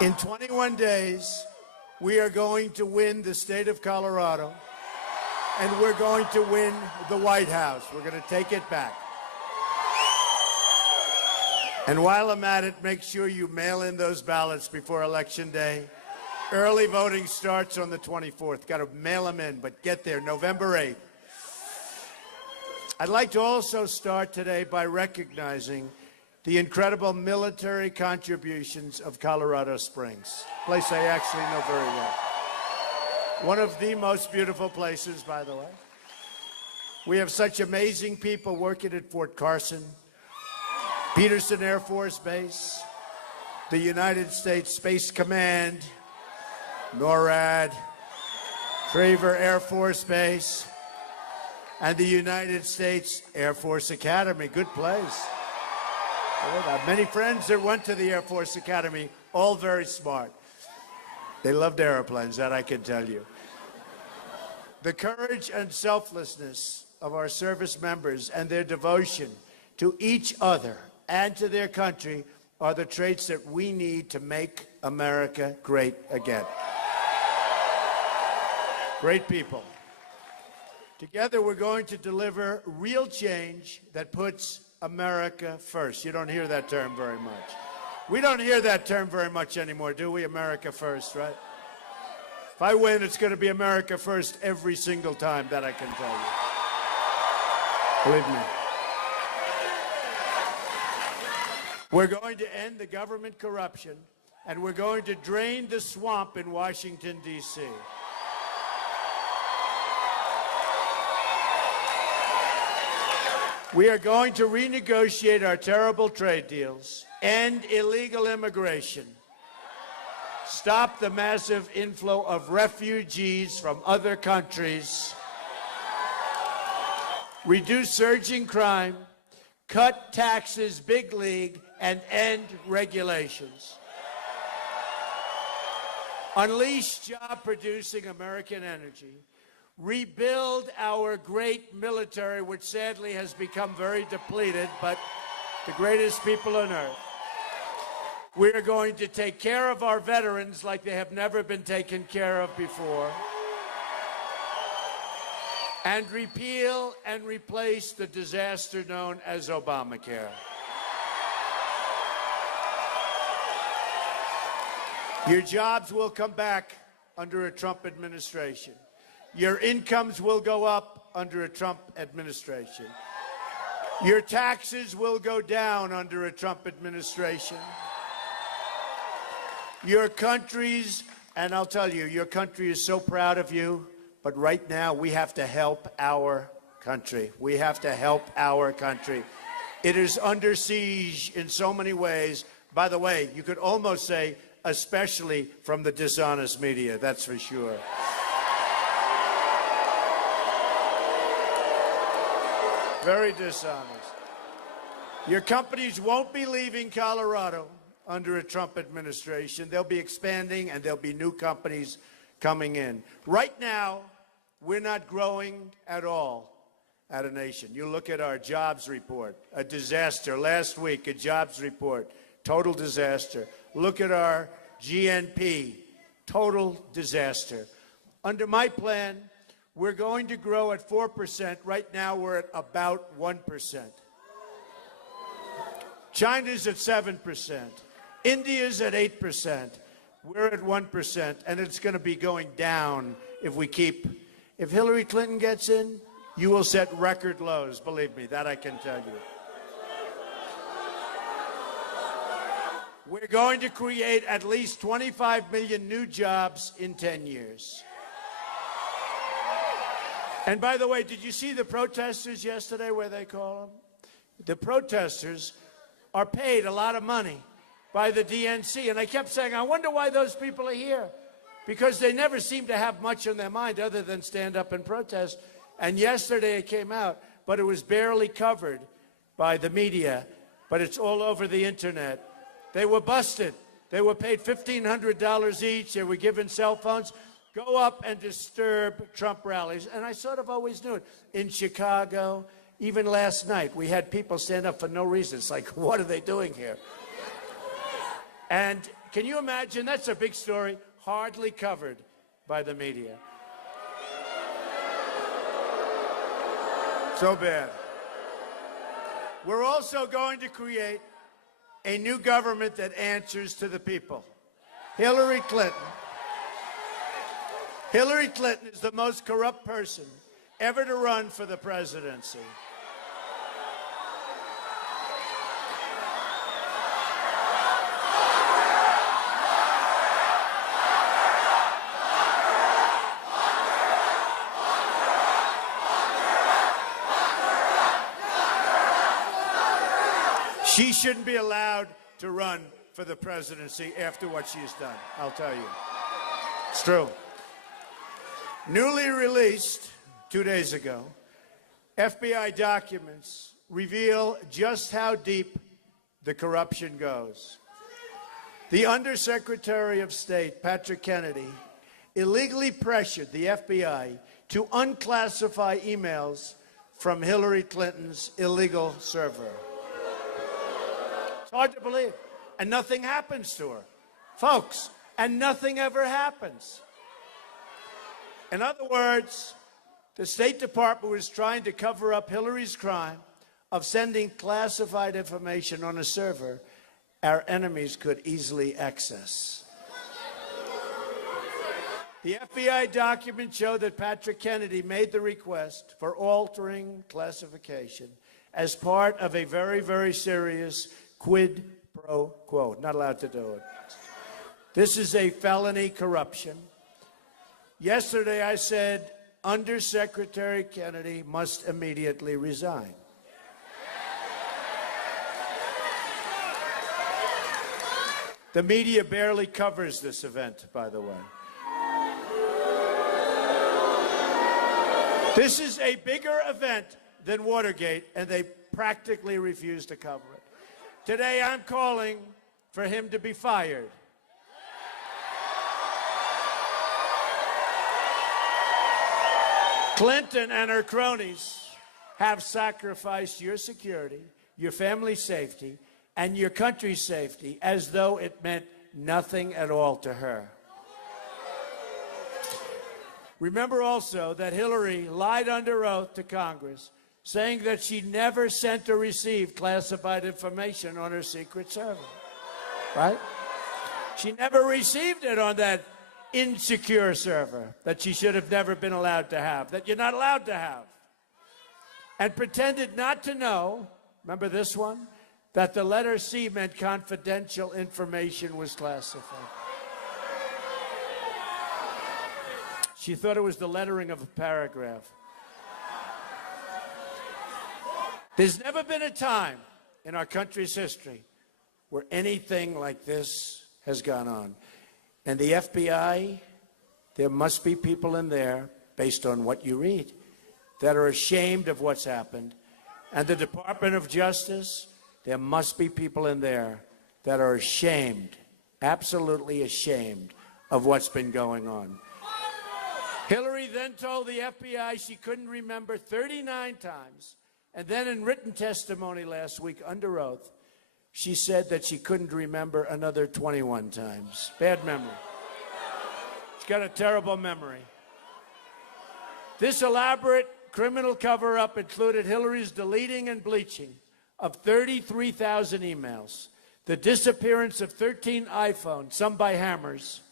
In 21 days, we are going to win the state of Colorado, and we're going to win the White House. We're going to take it back. And while I'm at it, make sure you mail in those ballots before Election Day. Early voting starts on the 24th. Got to mail them in, but get there November 8th. I'd like to also start today by recognizing the incredible military contributions of Colorado Springs, a place I actually know very well. One of the most beautiful places, by the way. We have such amazing people working at Fort Carson, Peterson Air Force Base, the United States Space Command, NORAD, Traver Air Force Base, and the United States Air Force Academy. Good place. I have many friends that went to the Air Force Academy, all very smart. They loved airplanes, that I can tell you. The courage and selflessness of our service members and their devotion to each other and to their country are the traits that we need to make America great again. Great people. Together, we're going to deliver real change that puts America first. You don't hear that term very much. We don't hear that term very much anymore, do we? America first, right? If I win, it's going to be America first every single time, that I can tell you. Believe me. We're going to end the government corruption, and we're going to drain the swamp in Washington, D.C. We are going to renegotiate our terrible trade deals, end illegal immigration, stop the massive inflow of refugees from other countries, reduce surging crime, cut taxes big league, and end regulations. Unleash job-producing American energy. Rebuild our great military, which sadly has become very depleted, but the greatest people on earth. We are going to take care of our veterans like they have never been taken care of before. And repeal and replace the disaster known as Obamacare. Your jobs will come back under a Trump administration. Your incomes will go up under a Trump administration. Your taxes will go down under a Trump administration. Your country's, and I'll tell you, your country is so proud of you, but right now we have to help our country. We have to help our country. It is under siege in so many ways. By the way, you could almost say, especially from the dishonest media, that's for sure. Very dishonest. Your companies won't be leaving Colorado under a Trump administration. They'll be expanding, and there'll be new companies coming in. Right now, we're not growing at all at a nation. You look at our jobs report, a disaster. Last week, a jobs report, total disaster. Look at our GNP, total disaster. Under my plan, we're going to grow at 4%. Right now, we're at about 1%. China's at 7%. India's at 8%. We're at 1%, and it's going to be going down if we keep. If Hillary Clinton gets in, you will set record lows. Believe me, that I can tell you. We're going to create at least 25 million new jobs in 10 years. And by the way, did you see the protesters yesterday, where they call them? The protesters are paid a lot of money by the DNC. And I kept saying, I wonder why those people are here. Because they never seem to have much on their mind other than stand up and protest. And yesterday it came out, but it was barely covered by the media. But it's all over the internet. They were busted. They were paid $1,500 each. They were given cell phones. Go up and disturb Trump rallies. And I sort of always knew it. In Chicago, even last night, we had people stand up for no reason. It's like, what are they doing here? And can you imagine? That's a big story, hardly covered by the media. So bad. We're also going to create a new government that answers to the people. Hillary Clinton is the most corrupt person ever to run for the presidency. She shouldn't be allowed to run for the presidency after what she's done, I'll tell you. It's true. Newly released 2 days ago, FBI documents reveal just how deep the corruption goes. The Undersecretary of State, Patrick Kennedy, illegally pressured the FBI to unclassify emails from Hillary Clinton's illegal server. It's hard to believe. And nothing happens to her. Folks, and nothing ever happens. In other words, the State Department was trying to cover up Hillary's crime of sending classified information on a server our enemies could easily access. The FBI documents show that Patrick Kennedy made the request for altering classification as part of a very, very serious quid pro quo. Not allowed to do it. This is a felony corruption. Yesterday I said Undersecretary Kennedy must immediately resign. The media barely covers this event, by the way. This is a bigger event than Watergate, and they practically refuse to cover it. Today, I'm calling for him to be fired. Clinton and her cronies have sacrificed your security, your family's safety, and your country's safety as though it meant nothing at all to her. Remember also that Hillary lied under oath to Congress, saying that she never sent or received classified information on her secret server. Right? She never received it on that insecure server that she should have never been allowed to have, that you're not allowed to have. And pretended not to know, remember this one? That the letter C meant confidential information was classified. She thought it was the lettering of a paragraph. There's never been a time in our country's history where anything like this has gone on. And the FBI, there must be people in there, based on what you read, that are ashamed of what's happened. And the Department of Justice, there must be people in there that are ashamed, absolutely ashamed of what's been going on. Hillary then told the FBI she couldn't remember 39 times. And then in written testimony last week under oath, she said that she couldn't remember another 21 times. Bad memory. She's got a terrible memory. This elaborate criminal cover-up included Hillary's deleting and bleaching of 33,000 emails, the disappearance of 13 iPhones, some by hammers,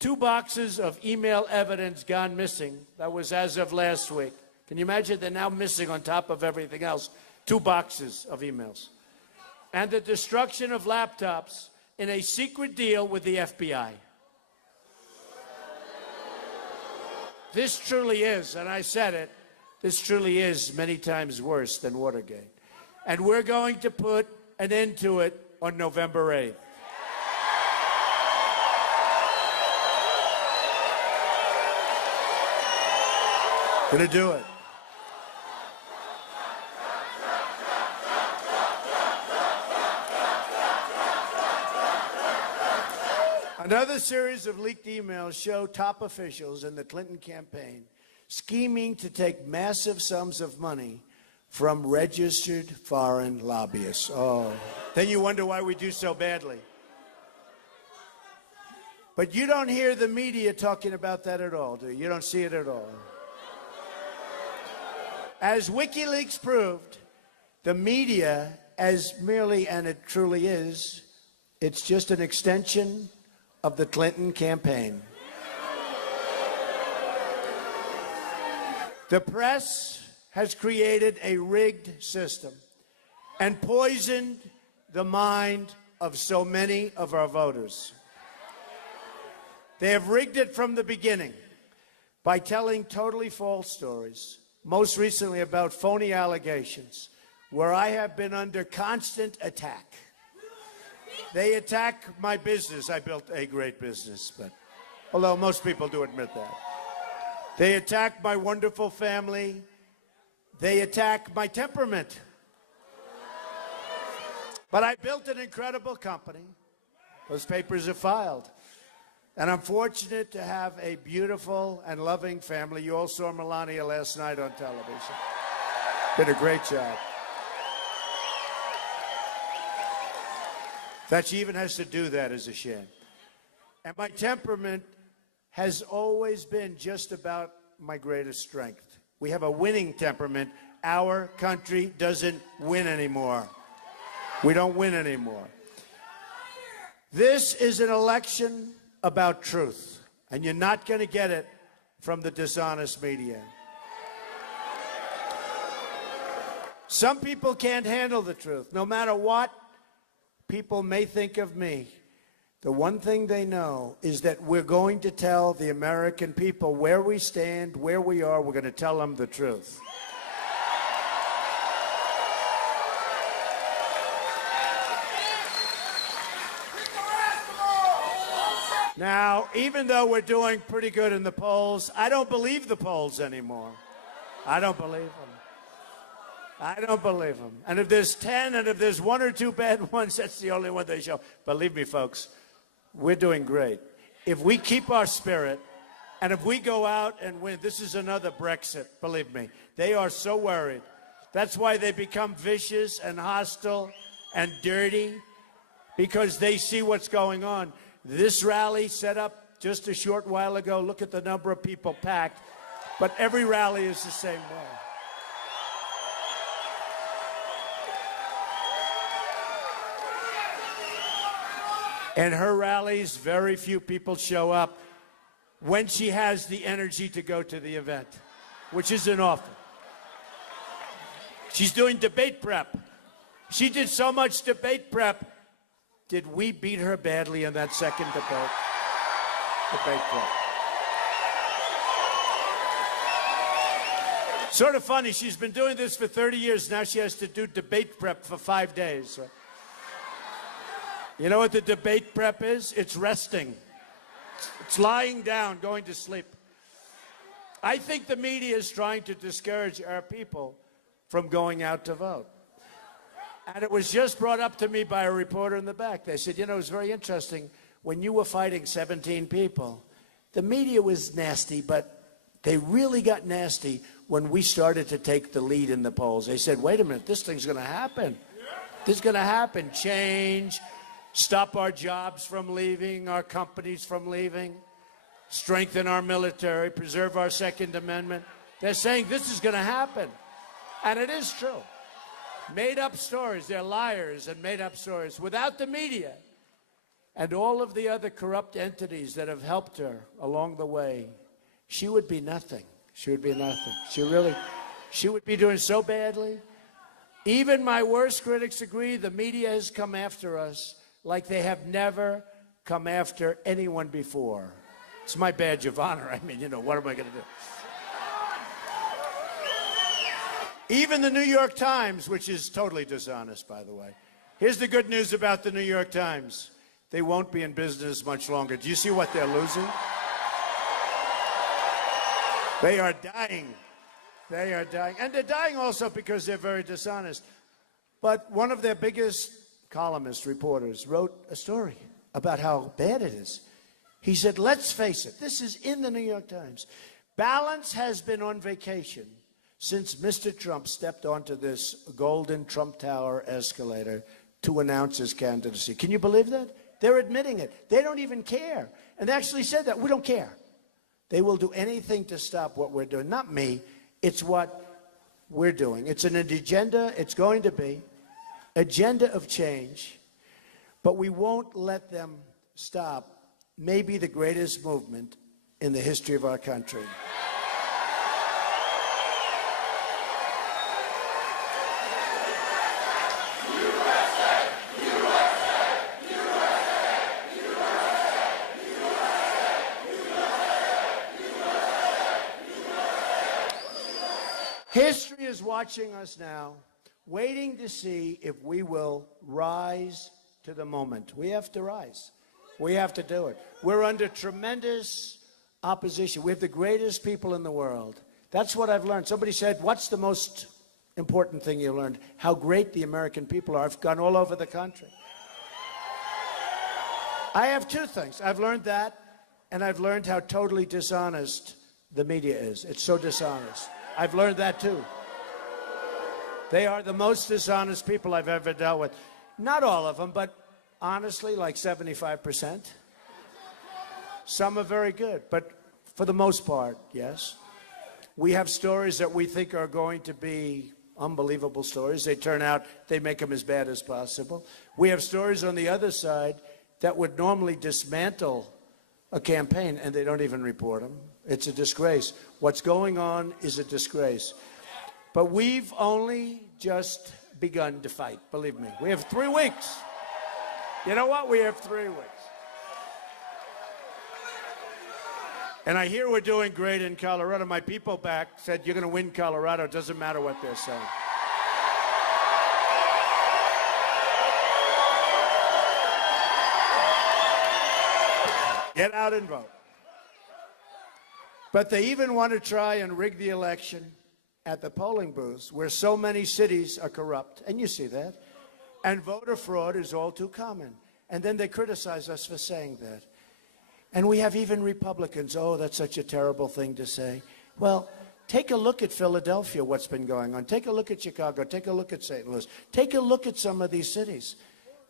2 boxes of email evidence gone missing. That was as of last week. Can you imagine? They're now missing, on top of everything else, 2 boxes of emails. And the destruction of laptops in a secret deal with the FBI. This truly is, and I said it, this truly is many times worse than Watergate. And we're going to put an end to it on November 8th. Gonna do it. Another series of leaked emails show top officials in the Clinton campaign scheming to take massive sums of money from registered foreign lobbyists. Oh, then you wonder why we do so badly. But you don't hear the media talking about that at all, do you? You don't see it at all. As WikiLeaks proved, the media, as merely, and it truly is, it's just an extension of the Clinton campaign. The press has created a rigged system and poisoned the mind of so many of our voters. They have rigged it from the beginning by telling totally false stories, most recently about phony allegations, where I have been under constant attack. They attack my business. I built a great business, but although most people do admit that. They attack my wonderful family. They attack my temperament. But I built an incredible company. Those papers are filed. And I'm fortunate to have a beautiful and loving family. You all saw Melania last night on television. Did a great job. That she even has to do that is a shame. And my temperament has always been just about my greatest strength. We have a winning temperament. Our country doesn't win anymore. We don't win anymore. This is an election about truth, and you're not going to get it from the dishonest media. Some people can't handle the truth. No matter what people may think of me, the one thing they know is that we're going to tell the American people where we stand, where we are. We're going to tell them the truth. Now, even though we're doing pretty good in the polls, I don't believe the polls anymore. I don't believe them. I don't believe them. And if there's 10 and if there's 1 or 2 bad ones, that's the only one they show. Believe me, folks, we're doing great. If we keep our spirit and if we go out and win, this is another Brexit, believe me. They are so worried. That's why they become vicious and hostile and dirty, because they see what's going on. This rally set up just a short while ago. Look at the number of people packed. But every rally is the same way. In her rallies, very few people show up when she has the energy to go to the event, which isn't often. She's doing debate prep. She did so much debate prep. Did we beat her badly in that second debate? Debate prep. Sort of funny, she's been doing this for 30 years. Now she has to do debate prep for 5 days. You know what the debate prep is? It's resting. It's lying down, going to sleep. I think the media is trying to discourage our people from going out to vote. And it was just brought up to me by a reporter in the back. They said, you know, it was very interesting. When you were fighting 17 people, the media was nasty, but they really got nasty when we started to take the lead in the polls. They said, wait a minute, this thing's going to happen. This is going to happen. Change, stop our jobs from leaving, our companies from leaving, strengthen our military, preserve our Second Amendment. They're saying this is going to happen. And it is true. Made up stories. They're liars and made up stories. Without the media and all of the other corrupt entities that have helped her along the way, she would be nothing. She would be nothing. She would be doing so badly. Even my worst critics agree the media has come after us like they have never come after anyone before. It's my badge of honor. I mean, you know, what am I going to do? Even the New York Times, which is totally dishonest, by the way. Here's the good news about the New York Times. They won't be in business much longer. Do you see what they're losing? They are dying. They are dying. And they're dying also because they're very dishonest. But one of their biggest columnists, reporters, wrote a story about how bad it is. He said, let's face it, this is in the New York Times. Balance has been on vacation since Mr. Trump stepped onto this golden Trump Tower escalator to announce his candidacy. Can you believe that? They're admitting it. They don't even care. And they actually said that. We don't care. They will do anything to stop what we're doing. Not me. It's what we're doing. It's an agenda. It's going to be agenda of change. But we won't let them stop maybe the greatest movement in the history of our country. History is watching us now, waiting to see if we will rise to the moment. We have to rise. We have to do it. We're under tremendous opposition. We have the greatest people in the world. That's what I've learned. Somebody said, what's the most important thing you learned? How great the American people are. I've gone all over the country. I have two things. I've learned that, and I've learned how totally dishonest the media is. It's so dishonest. I've learned that too. They are the most dishonest people I've ever dealt with. Not all of them, but honestly, like 75%. Some are very good, but for the most part, yes. We have stories that we think are going to be unbelievable stories. They turn out, they make them as bad as possible. We have stories on the other side that would normally dismantle a campaign, and they don't even report them. It's a disgrace. What's going on is a disgrace. But we've only just begun to fight, believe me. We have 3 weeks. You know what? We have 3 weeks. And I hear we're doing great in Colorado. My people back said, you're going to win Colorado. It doesn't matter what they're saying. Get out and vote. But they even want to try and rig the election at the polling booths where so many cities are corrupt. And you see that. And voter fraud is all too common. And then they criticize us for saying that. And we have even Republicans, oh, that's such a terrible thing to say. Well, take a look at Philadelphia, what's been going on. Take a look at Chicago. Take a look at St. Louis. Take a look at some of these cities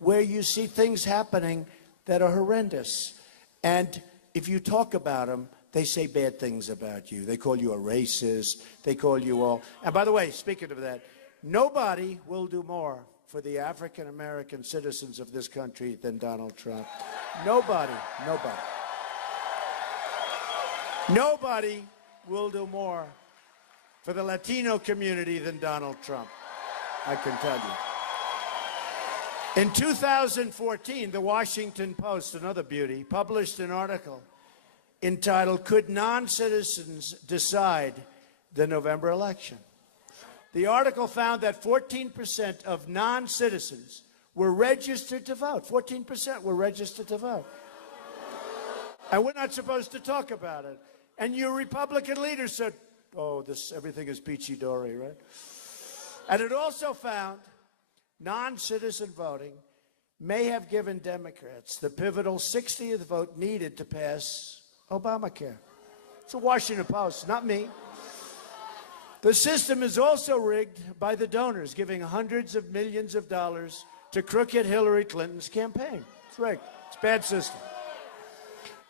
where you see things happening that are horrendous. And if you talk about them, they say bad things about you. They call you a racist. They call you all. And by the way, speaking of that, nobody will do more for the African-American citizens of this country than Donald Trump. Nobody. Nobody. Nobody will do more for the Latino community than Donald Trump, I can tell you. In 2014, the Washington Post, another beauty, published an article entitled, Could Non-Citizens Decide the November Election? The article found that 14% of non-citizens were registered to vote. 14% were registered to vote. And we're not supposed to talk about it. And your Republican leaders said, oh, everything is peachy-dory, right? And it also found non-citizen voting may have given Democrats the pivotal 60th vote needed to pass Obamacare. It's the Washington Post, not me. The system is also rigged by the donors, giving hundreds of millions of dollars to crooked Hillary Clinton's campaign. It's rigged. It's a bad system.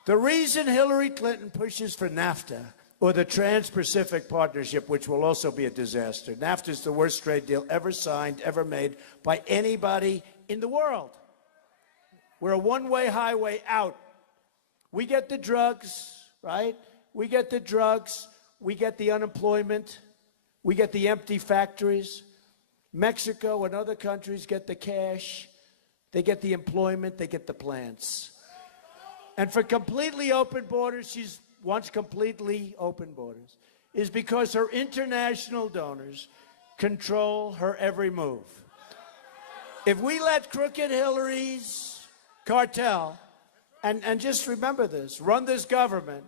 The reason Hillary Clinton pushes for NAFTA, or the Trans-Pacific Partnership, which will also be a disaster. NAFTA is the worst trade deal ever signed, ever made by anybody in the world. We're a one-way highway out. We get the drugs, right? We get the drugs. We get the unemployment. We get the empty factories. Mexico and other countries get the cash. They get the employment. They get the plants. And for completely open borders, she wants completely open borders, is because her international donors control her every move. If we let crooked Hillary's cartel, and just remember this, run this government,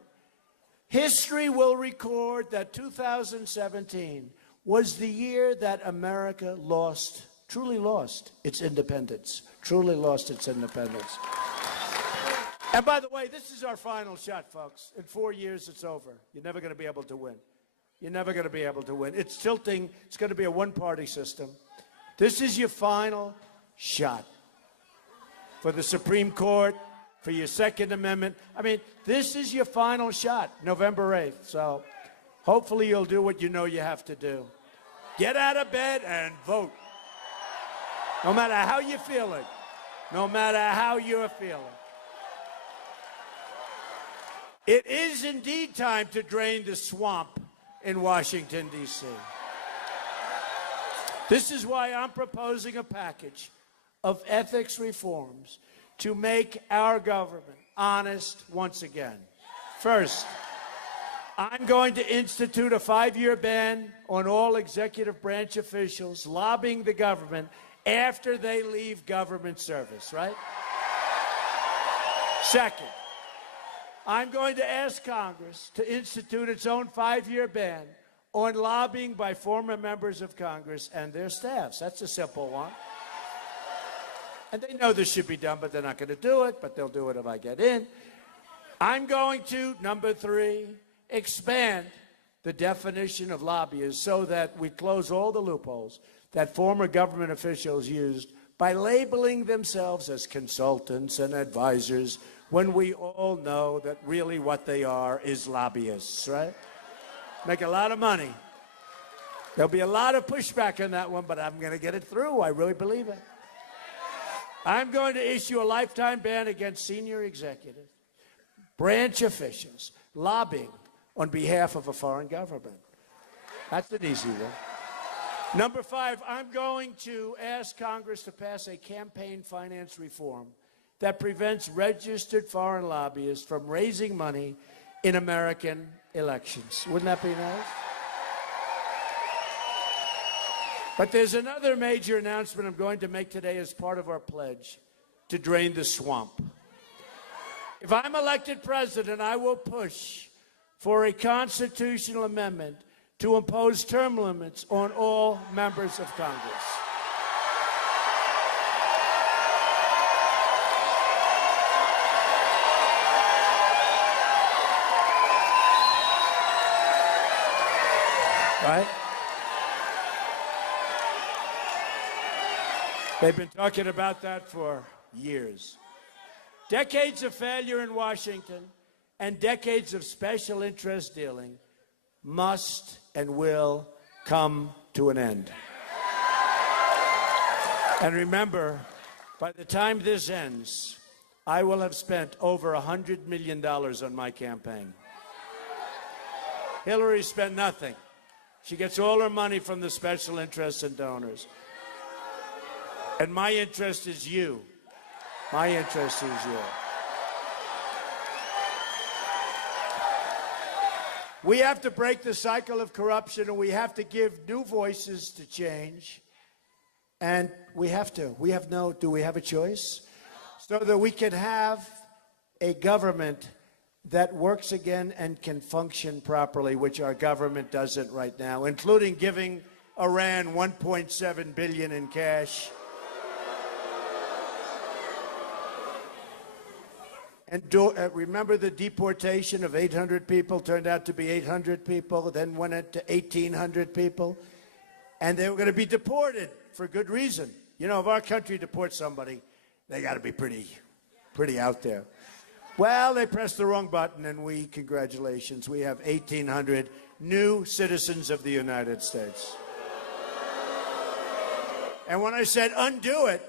history will record that 2017 was the year that America lost, truly lost its independence, truly lost its independence. And by the way, this is our final shot, folks. In 4 years, it's over. You're never going to be able to win. You're never going to be able to win. It's tilting. It's going to be a one-party system. This is your final shot. for the Supreme Court, for your Second Amendment. I mean, this is your final shot, November 8th. So hopefully you'll do what you know you have to do. Get out of bed and vote. No matter how you're feeling. No matter how you're feeling. It is indeed time to drain the swamp in Washington, D.C. This is why I'm proposing a package of ethics reforms to make our government honest once again. First, I'm going to institute a 5-year ban on all executive branch officials lobbying the government after they leave government service, right? Second, I'm going to ask Congress to institute its own 5-year ban on lobbying by former members of Congress and their staffs. That's a simple one. And they know this should be done, but they're not going to do it, but they'll do it if I get in. I'm going to, number 3, expand the definition of lobbyists so that we close all the loopholes that former government officials used by labeling themselves as consultants and advisors when we all know that really what they are is lobbyists, right? Make a lot of money. There'll be a lot of pushback on that one, but I'm going to get it through. I really believe it. I'm going to issue a lifetime ban against senior executives, branch officials, lobbying on behalf of a foreign government. That's an easy one. Number 5, I'm going to ask Congress to pass a campaign finance reform that prevents registered foreign lobbyists from raising money in American elections. Wouldn't that be nice? But there's another major announcement I'm going to make today as part of our pledge to drain the swamp. If I'm elected president, I will push for a constitutional amendment to impose term limits on all members of Congress. Right? They've been talking about that for years. Decades of failure in Washington and decades of special interest dealing must and will come to an end. And remember, by the time this ends, I will have spent over $100 million on my campaign. Hillary spent nothing. She gets all her money from the special interests and donors. And my interest is you. My interest is you. We have to break the cycle of corruption, and we have to give new voices to change. And we have to. Do we have a choice? So that we can have a government that works again and can function properly, which our government doesn't right now, including giving Iran $1.7 billion in cash. And remember the deportation of 800 people, turned out to be 800 people, then went into 1,800 people. And they were going to be deported for good reason. You know, if our country deports somebody, they got to be pretty out there. Well, they pressed the wrong button, and congratulations, we have 1,800 new citizens of the United States. And when I said undo it,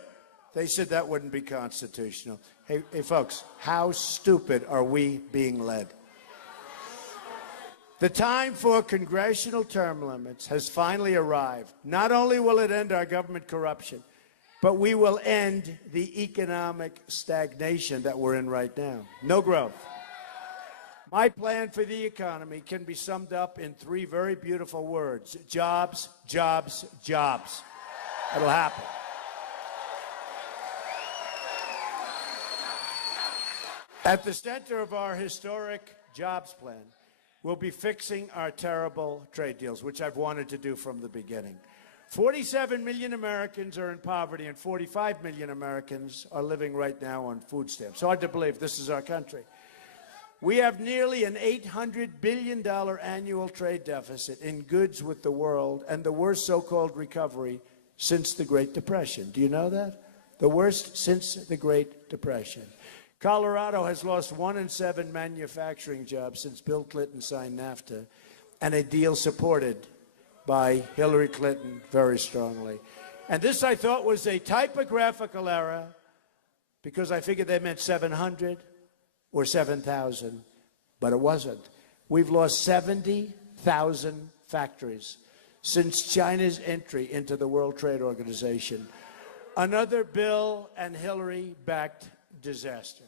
they said that wouldn't be constitutional. Hey, folks, how stupid are we being led? The time for congressional term limits has finally arrived. Not only will it end our government corruption, but we will end the economic stagnation that we're in right now. No growth. My plan for the economy can be summed up in 3 very beautiful words: jobs, jobs, jobs. It'll happen. At the center of our historic jobs plan, we'll be fixing our terrible trade deals, which I've wanted to do from the beginning. 47 million Americans are in poverty, and 45 million Americans are living right now on food stamps. Hard to believe this is our country. We have nearly an $800 billion annual trade deficit in goods with the world, and the worst so-called recovery since the Great Depression. Do you know that? the worst since the Great Depression. Colorado has lost 1 in 7 manufacturing jobs since Bill Clinton signed NAFTA, and a deal supported by Hillary Clinton very strongly. And this, I thought, was a typographical error because I figured they meant 700 or 7,000, but it wasn't. We've lost 70,000 factories since China's entry into the World Trade Organization. Another Bill and Hillary-backed disaster.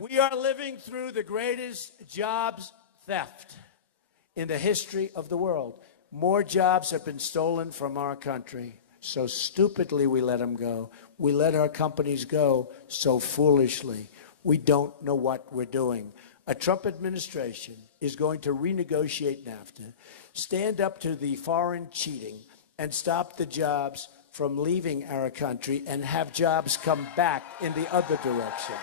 We are living through the greatest jobs theft in the history of the world. More jobs have been stolen from our country. So stupidly we let them go. We let our companies go so foolishly. We don't know what we're doing. A Trump administration is going to renegotiate NAFTA, stand up to the foreign cheating, and stop the jobs from leaving our country and have jobs come back in the other direction.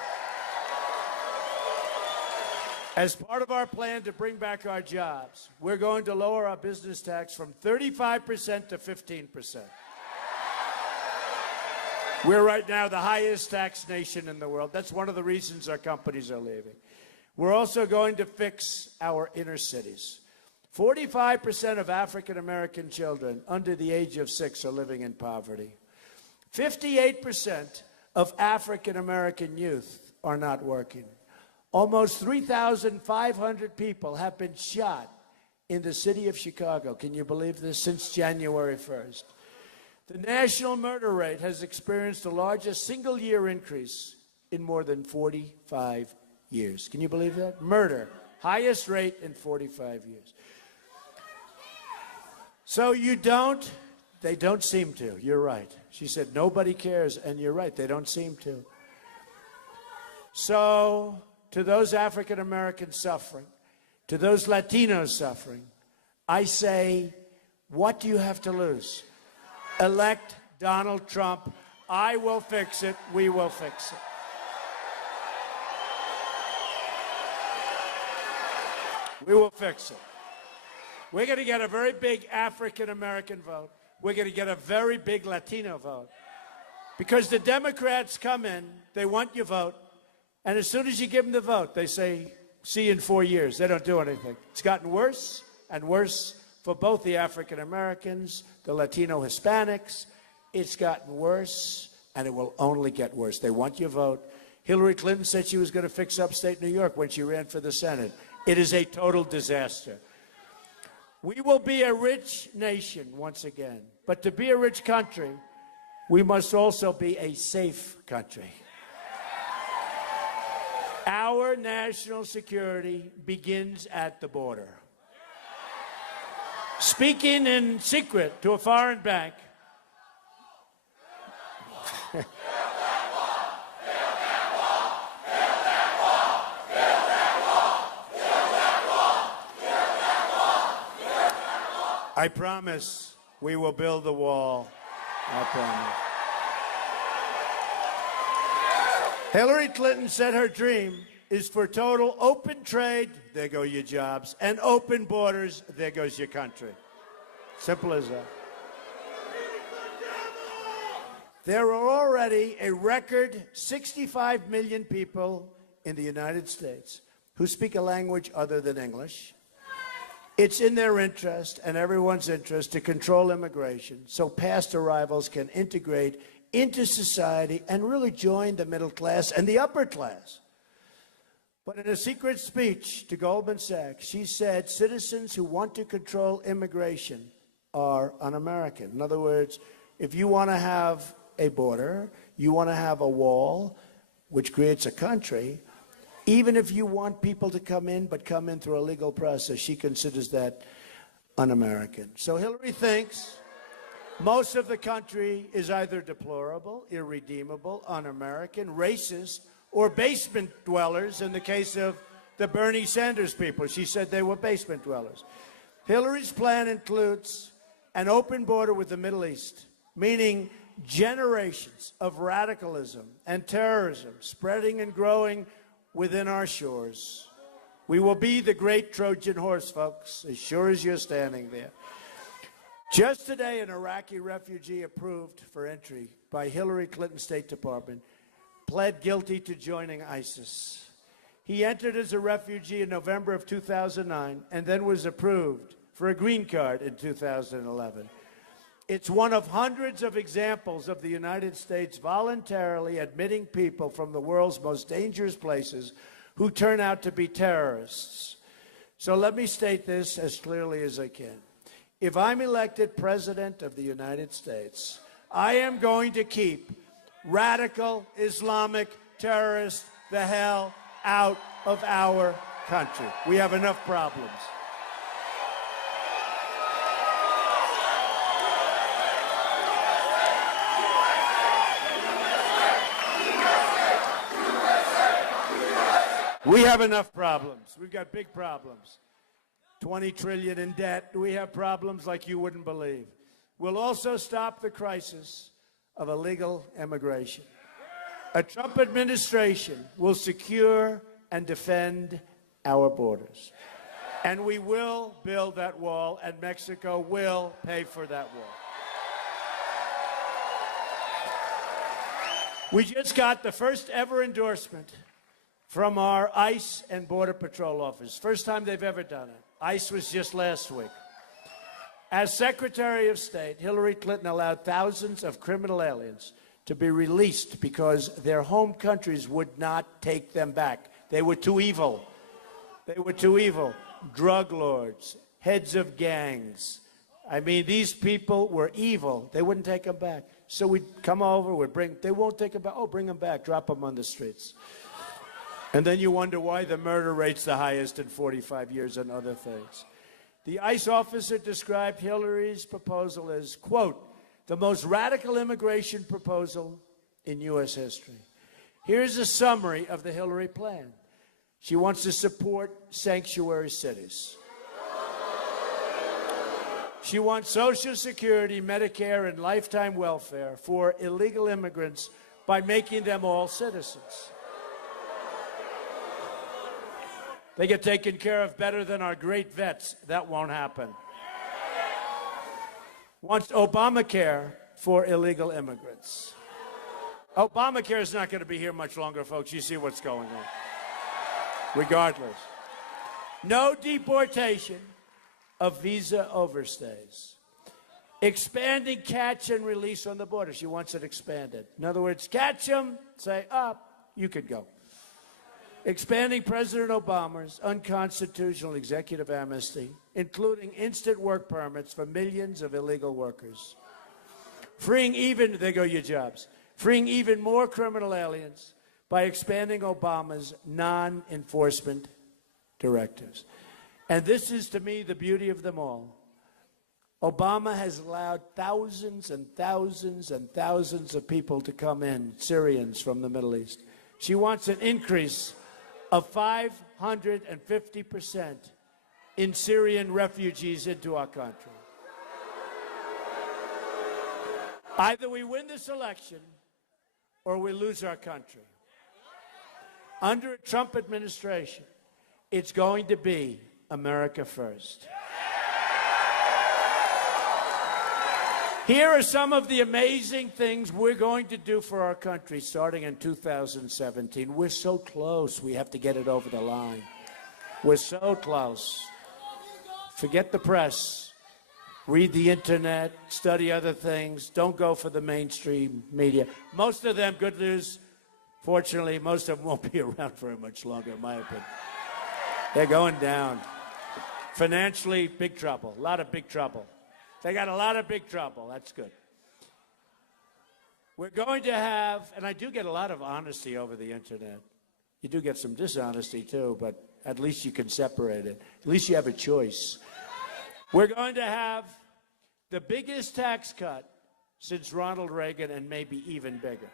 As part of our plan to bring back our jobs, we're going to lower our business tax from 35% to 15%. We're right now the highest taxed nation in the world. That's one of the reasons our companies are leaving. We're also going to fix our inner cities. 45% of African-American children under the age of 6 are living in poverty. 58% of African-American youth are not working. Almost 3,500 people have been shot in the city of Chicago. Can you believe this? Since January 1st. The national murder rate has experienced the largest single-year increase in more than 45 years. Can you believe that? Murder, highest rate in 45 years. So they don't seem to. You're right. She said, nobody cares, and you're right. They don't seem to. So, to those African Americans suffering, to those Latinos suffering, I say, what do you have to lose? Elect Donald Trump. I will fix it. We will fix it. We will fix it. We're going to get a very big African American vote. We're going to get a very big Latino vote. Because the Democrats come in, they want your vote, and as soon as you give them the vote, they say, see you in 4 years. They don't do anything. It's gotten worse and worse for both the African Americans, the Latino Hispanics. It's gotten worse, and it will only get worse. They want your vote. Hillary Clinton said she was going to fix upstate New York when she ran for the Senate. It is a total disaster. We will be a rich nation once again. But to be a rich country, we must also be a safe country. Our national security begins at the border. Speaking in secret to a foreign bank, I promise we will build the wall. I promise. Hillary Clinton said her dream is for total open trade, there go your jobs, and open borders, there goes your country. Simple as that. There are already a record 65 million people in the United States who speak a language other than English. It's in their interest and everyone's interest to control immigration so past arrivals can integrate into society and really join the middle class and the upper class. But in a secret speech to Goldman Sachs, she said citizens who want to control immigration are un-American. In other words, if you want to have a border, you want to have a wall, which creates a country, even if you want people to come in, but come in through a legal process, she considers that un-American. So Hillary thinks most of the country is either deplorable, irredeemable, un-American, racist, or basement dwellers in the case of the Bernie Sanders people. She said they were basement dwellers. Hillary's plan includes an open border with the Middle East, meaning generations of radicalism and terrorism spreading and growing within our shores. We will be the great Trojan horse, folks, as sure as you're standing there. Just today, an Iraqi refugee approved for entry by Hillary Clinton's State Department pled guilty to joining ISIS. He entered as a refugee in November of 2009 and then was approved for a green card in 2011. It's one of hundreds of examples of the United States voluntarily admitting people from the world's most dangerous places who turn out to be terrorists. So let me state this as clearly as I can. If I'm elected President of the United States, I am going to keep radical Islamic terrorists the hell out of our country. We have enough problems. We have enough problems. We've got big problems. 20 trillion in debt. We have problems like you wouldn't believe. We'll also stop the crisis of illegal immigration. A Trump administration will secure and defend our borders. And we will build that wall, and Mexico will pay for that wall. We just got the first ever endorsement from our ICE and Border Patrol office. First time they've ever done it. ICE was just last week. As Secretary of State, Hillary Clinton allowed thousands of criminal aliens to be released because their home countries would not take them back. They were too evil. They were too evil. Drug lords, heads of gangs. I mean, these people were evil. They wouldn't take them back. So we'd come over, they won't take them back. Oh, bring them back, drop them on the streets. And then you wonder why the murder rate's the highest in 45 years and other things. The ICE officer described Hillary's proposal as, quote, the most radical immigration proposal in U.S. history. Here's a summary of the Hillary plan. She wants to support sanctuary cities. She wants Social Security, Medicare, and lifetime welfare for illegal immigrants by making them all citizens. They get taken care of better than our great vets. That won't happen. Wants Obamacare for illegal immigrants. Obamacare is not going to be here much longer, folks. You see what's going on. Regardless. No deportation of visa overstays. Expanding catch and release on the border. She wants it expanded. In other words, catch them, say, up, you could go. Expanding President Obama's unconstitutional executive amnesty, including instant work permits for millions of illegal workers. Freeing there go your jobs. Freeing even more criminal aliens by expanding Obama's non-enforcement directives. And this is, to me, the beauty of them all. Obama has allowed thousands and thousands and thousands of people to come in, Syrians from the Middle East. She wants an increase of 550% in Syrian refugees into our country. Either we win this election or we lose our country. Under a Trump administration, it's going to be America first. Here are some of the amazing things we're going to do for our country starting in 2017. We're so close. We have to get it over the line. We're so close. Forget the press. Read the internet. Study other things. Don't go for the mainstream media. Most of them, good news, fortunately, most of them won't be around very much longer, in my opinion. They're going down. Financially, big trouble. A lot of big trouble. They got a lot of big trouble. That's good. We're going to have, and I do get a lot of honesty over the internet. You do get some dishonesty too, but at least you can separate it. At least you have a choice. We're going to have the biggest tax cut since Ronald Reagan, and maybe even bigger.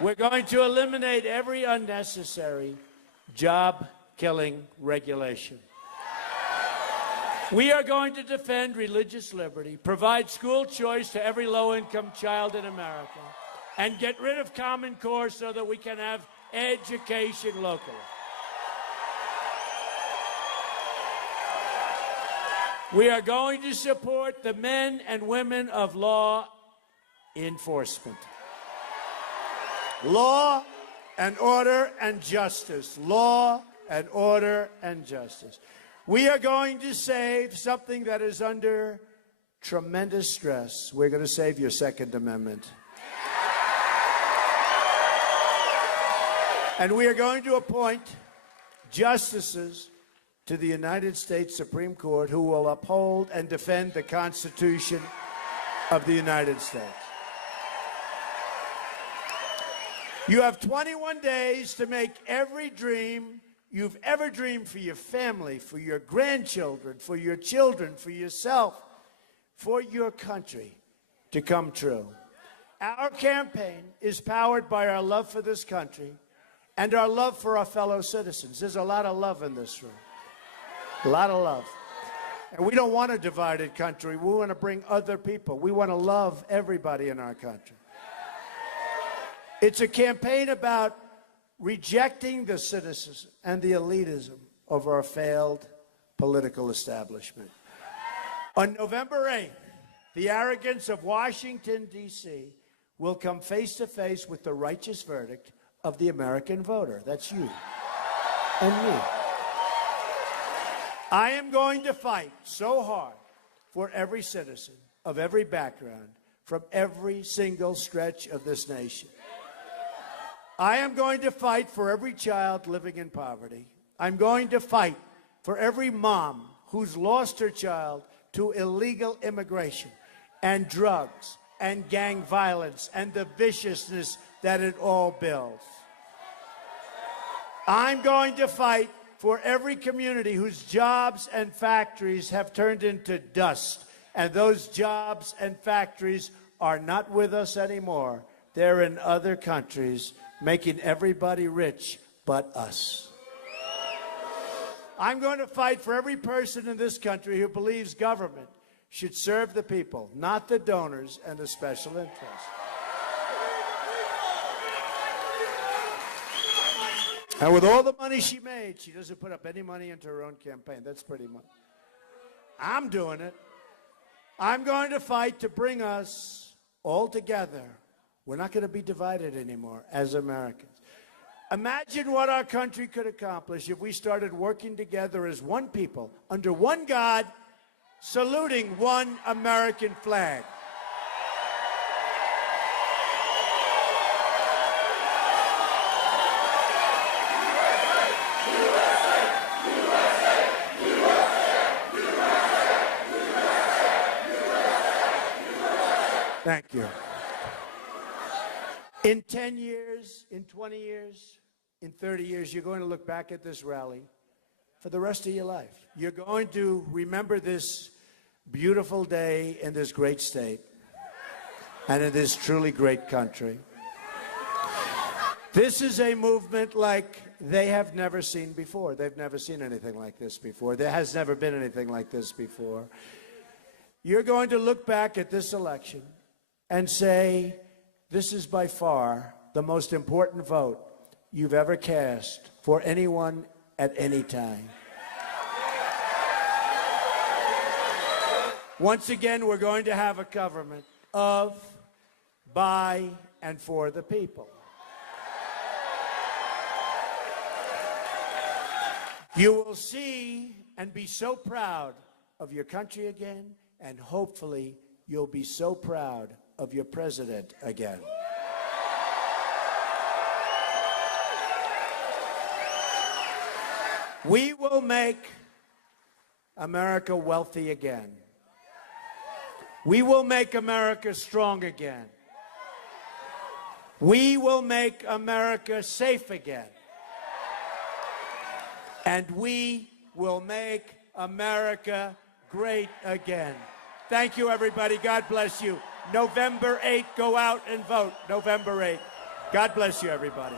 We're going to eliminate every unnecessary job-killing regulation. We are going to defend religious liberty, provide school choice to every low-income child in America, and get rid of Common Core so that we can have education locally. We are going to support the men and women of law enforcement. Law and order and justice. Law and order and justice. We are going to save something that is under tremendous stress. We're going to save your Second Amendment. And we are going to appoint justices to the United States Supreme Court who will uphold and defend the Constitution of the United States. You have 21 days to make every dream you've ever dreamed for your family, for your grandchildren, for your children, for yourself, for your country to come true. Our campaign is powered by our love for this country and our love for our fellow citizens. There's a lot of love in this room. A lot of love. And we don't want a divided country. We want to bring other people. We want to love everybody in our country. It's a campaign about rejecting the cynicism and the elitism of our failed political establishment. On November 8th, the arrogance of Washington, D.C. will come face to face with the righteous verdict of the American voter. That's you and me. I am going to fight so hard for every citizen of every background from every single stretch of this nation. I am going to fight for every child living in poverty. I'm going to fight for every mom who's lost her child to illegal immigration and drugs and gang violence and the viciousness that it all builds. I'm going to fight for every community whose jobs and factories have turned into dust, and those jobs and factories are not with us anymore. They're in other countries, making everybody rich but us. I'm going to fight for every person in this country who believes government should serve the people, not the donors and the special interests. And with all the money she made, she doesn't put up any money into her own campaign. That's pretty much. I'm doing it. I'm going to fight to bring us all together. We're not going to be divided anymore as Americans. Imagine what our country could accomplish if we started working together as one people, under one God, saluting one American flag. Thank you. In 10 years, in 20 years, in 30 years, you're going to look back at this rally for the rest of your life. You're going to remember this beautiful day in this great state and in this truly great country. This is a movement like they have never seen before. They've never seen anything like this before. There has never been anything like this before. You're going to look back at this election and say, this is by far the most important vote you've ever cast for anyone at any time. Once again, we're going to have a government of, by, and for the people. You will see and be so proud of your country again, and hopefully you'll be so proud of your president again. We will make America wealthy again. We will make America strong again. We will make America safe again. And we will make America great again. Thank you, everybody. God bless you. November 8th, go out and vote. November 8th. God bless you, everybody.